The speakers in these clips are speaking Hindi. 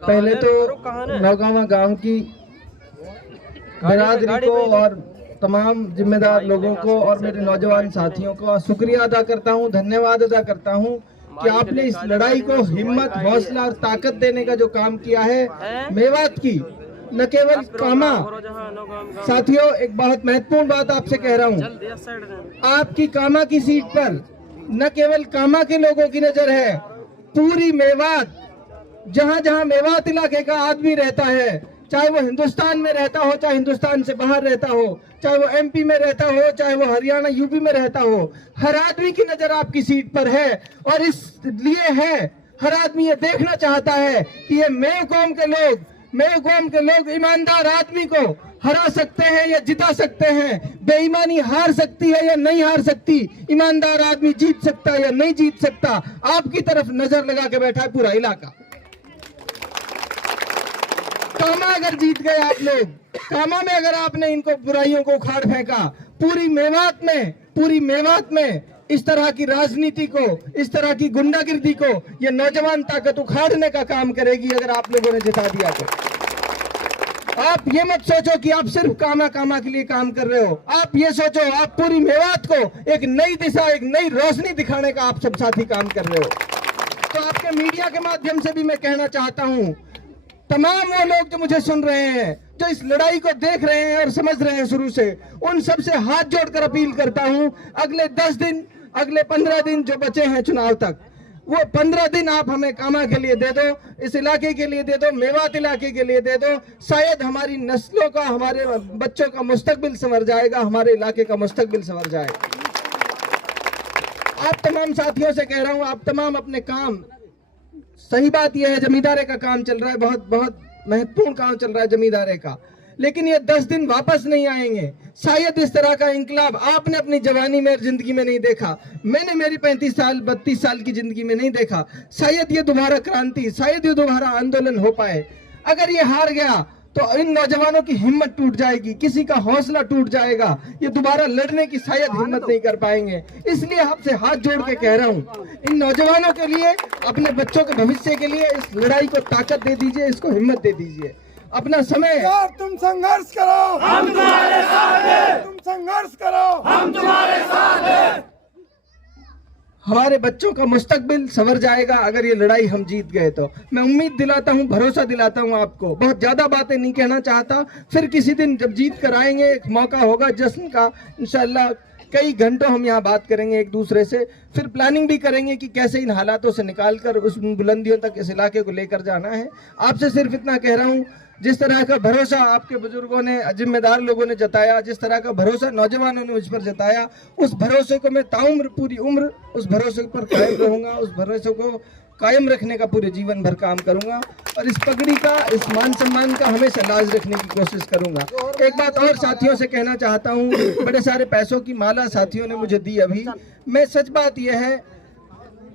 पहले तो नौगावा गांव की बिरादरी को और तमाम जिम्मेदार लोगों को और मेरे नौजवान साथियों को शुक्रिया अदा करता हूं, धन्यवाद अदा करता हूं कि आपने इस लड़ाई को हिम्मत, हौसला और ताकत देने का जो काम किया है मेवात की, न केवल कामा। साथियों, एक बहुत महत्वपूर्ण बात आपसे कह रहा हूं, आपकी कामा की सीट पर न केवल कामा के लोगों की नजर है, पूरी मेवात, जहां जहां मेवात इलाके का आदमी रहता है, चाहे वो हिंदुस्तान में रहता हो, चाहे हिंदुस्तान से बाहर रहता हो, चाहे वो एमपी में रहता हो, चाहे वो हरियाणा यूपी में रहता हो, हर आदमी की नजर आपकी सीट पर है। और इसलिए है, हर आदमी ये देखना चाहता है कि ये मेव कौम के लोग ईमानदार आदमी को हरा सकते हैं या जिता सकते हैं, बेईमानी हार सकती है या नहीं हार सकती, ईमानदार आदमी जीत सकता है या नहीं जीत सकता। आपकी तरफ नजर लगा के बैठा है पूरा इलाका। कामा अगर जीत गए आप लोग, कामा में अगर आपने इनको बुराइयों को उखाड़ फेंका, पूरी मेवात में इस तरह की राजनीति को, इस तरह की गुंडागिर्दी को ये नौजवान ताकत उखाड़ने का काम करेगी अगर आप लोगों ने जिता दिया तो। आप ये मत सोचो कि आप सिर्फ कामा के लिए काम कर रहे हो, आप ये सोचो आप पूरी मेवात को एक नई दिशा, एक नई रोशनी दिखाने का आप सब साथी काम कर रहे हो। तो आपके मीडिया के माध्यम से भी मैं कहना चाहता हूं, तमाम वो लोग जो मुझे सुन रहे हैं, जो इस लड़ाई को देख रहे हैं और समझ रहे हैं शुरू से, उन सब से हाथ जोड़कर अपील करता हूं, अगले 10 दिन, अगले 15 दिन जो बचे हैं चुनाव तक, वो 15 दिन आप हमें कामा के लिए दे दो, इस इलाके के लिए दे दो, मेवात इलाके के लिए दे दो। शायद हमारी नस्लों का, हमारे बच्चों का मुस्तकबिल संवर जाएगा, हमारे इलाके का मुस्तकबिल संवर जाएगा। आप तमाम साथियों से कह रहा हूं, आप तमाम अपने काम, सही बात यह है जमींदारे का काम चल रहा है, बहुत बहुत महत्वपूर्ण काम चल रहा है जमींदारे का, लेकिन ये 10 दिन वापस नहीं आएंगे। शायद इस तरह का इंकलाब आपने अपनी जवानी में, जिंदगी में नहीं देखा, मैंने मेरी 35 साल 32 साल की जिंदगी में नहीं देखा। शायद ये दोबारा क्रांति, शायद ये दोबारा आंदोलन हो पाए। अगर ये हार गया तो इन नौजवानों की हिम्मत टूट जाएगी, किसी का हौसला टूट जाएगा, ये दोबारा लड़ने की शायद हिम्मत नहीं कर पाएंगे। इसलिए आपसे हाथ जोड़ के कह रहा हूँ, इन नौजवानों के लिए, अपने बच्चों के भविष्य के लिए इस लड़ाई को ताकत दे दीजिए, इसको हिम्मत दे दीजिए। अपना समय, तुम संघर्ष करो, हम तुम्हारे साथ हैं। तुम संघर्ष करो, हम तुम्हारे साथ हैं। हमारे बच्चों का मुस्तकबिल संवर जाएगा अगर ये लड़ाई हम जीत गए तो। मैं उम्मीद दिलाता हूँ, भरोसा दिलाता हूँ आपको। बहुत ज्यादा बातें नहीं कहना चाहता, फिर किसी दिन जब जीत कर आएंगे, एक मौका होगा जश्न का, इंशाल्लाह कई घंटों हम यहाँ बात करेंगे एक दूसरे से, फिर प्लानिंग भी करेंगे कि कैसे इन हालातों से निकालकर उस बुलंदियों तक इस इलाके को लेकर जाना है। आपसे सिर्फ इतना कह रहा हूँ, जिस तरह का भरोसा आपके बुजुर्गों ने, जिम्मेदार लोगों ने जताया, जिस तरह का भरोसा नौजवानों ने मुझ पर जताया, उस भरोसे को मैं ताउम्र, पूरी उम्र उस भरोसे पर कायम रहूंगा, उस भरोसे को कायम रखने का पूरे जीवन भर काम करूंगा और इस पगड़ी का, इस मान सम्मान का हमेशा लाज रखने की कोशिश करूंगा। एक बात और साथियों से कहना चाहता हूँ, बड़े सारे पैसों की माला साथियों ने मुझे दी अभी। मैं, सच बात यह है,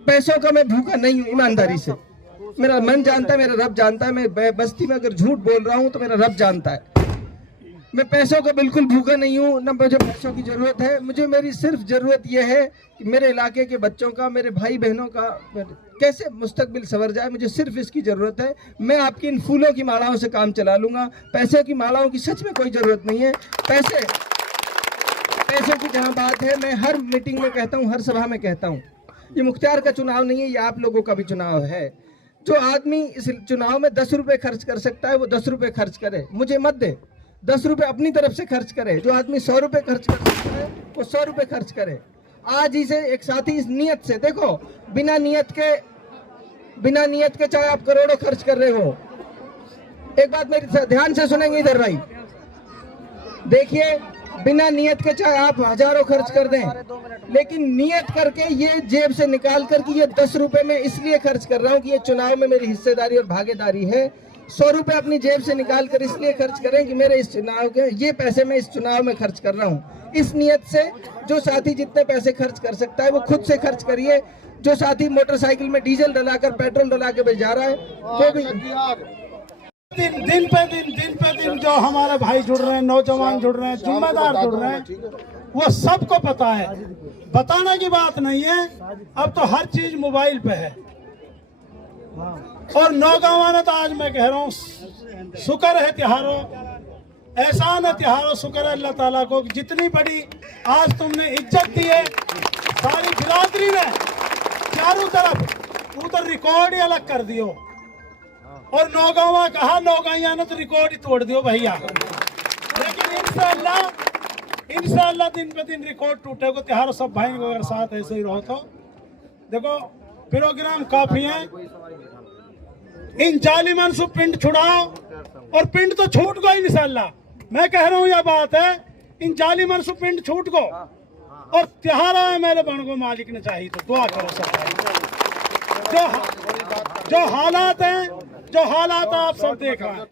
पैसों का मैं भूखा नहीं हूँ, ईमानदारी से। मेरा मन जानता है, मेरा रब जानता है, मैं बस्ती में अगर झूठ बोल रहा हूँ तो मेरा रब जानता है। मैं पैसों का बिल्कुल भूखा नहीं हूँ, न मुझे पैसों की जरूरत है। मुझे, मेरी सिर्फ जरूरत यह है कि मेरे इलाके के बच्चों का, मेरे भाई बहनों का कैसे मुस्तकबिल संवर जाए, मुझे सिर्फ इसकी जरूरत है। मैं आपकी इन फूलों की मालाओं से काम चला लूंगा, पैसे की मालाओं की सच में कोई जरूरत नहीं है। पैसे की जहाँ बात है, मैं हर मीटिंग में कहता हूँ, हर सभा में कहता हूँ, ये मुख्तियार का चुनाव नहीं है, ये आप लोगों का भी चुनाव है। जो आदमी इस चुनाव में 10 रुपए खर्च कर सकता है वो 10 रुपए खर्च करे, मुझे मत दे। 10 रुपए अपनी तरफ से खर्च करे। जो आदमी 100 रुपए खर्च कर सकता है वो 100 रुपए खर्च करे। आज ही से एक साथी इस नियत से, देखो, बिना नियत के चाहे आप करोड़ों खर्च कर रहे हो, एक बात मेरी ध्यान से सुनेंगे इधर भाई, देखिए, बिना नियत के चाहे आप हजारों खर्च कर दें, लेकिन नियत करके ये जेब से निकाल कर कि ये 10 रुपए में इसलिए खर्च कर रहा हूँ कि ये चुनाव में मेरी हिस्सेदारी और भागीदारी है। 100 रुपए अपनी जेब से निकाल कर इसलिए खर्च करें कि मेरे इस चुनाव के ये पैसे मैं इस चुनाव में खर्च कर रहा हूँ। इस नियत से जो साथी जितने पैसे खर्च कर सकता है वो खुद से खर्च करिए। जो साथी मोटरसाइकिल में डीजल डलाकर, पेट्रोल डला के जा रहा है वो भी दिन पे दिन जो हमारे भाई जुड़ रहे हैं, नौजवान जुड़ रहे हैं, जिम्मेदार जुड़ रहे हैं, वो सबको पता है। बताने की बात नहीं है, अब तो हर चीज मोबाइल पे है। और नौगांवाना तो आज मैं कह रहा हूँ शुक्र है त्योहारों, एहसान है त्योहारों, शुक्र है अल्लाह ताला को जितनी बड़ी आज तुमने इज्जत दी है सारी बिरादरी ने चारों तरफ, उधर रिकॉर्ड ही अलग कर दियो और नौगांवा कहा नौगाइया ने तो रिकॉर्ड ही तोड़ दियो भैया। लेकिन इंशाअल्लाह दिन पे दिन रिकॉर्ड टूटेगा। त्योहारों सब भाई अगर साथ ऐसे ही रहो तो देखो प्रोग्राम काफी है। इन जालिमन से पिंड छुड़ाओ और पिंड तो छूट गो इंशाअल्लाह, मैं कह रहा हूँ यह बात है, इन जालिमन से पिंड छूट गो और त्योहार है मेरे बन को मालिक ने चाहिए तो दुआ करो सब। जो हालात हैं, जो हालात आप सब देख रहे हैं,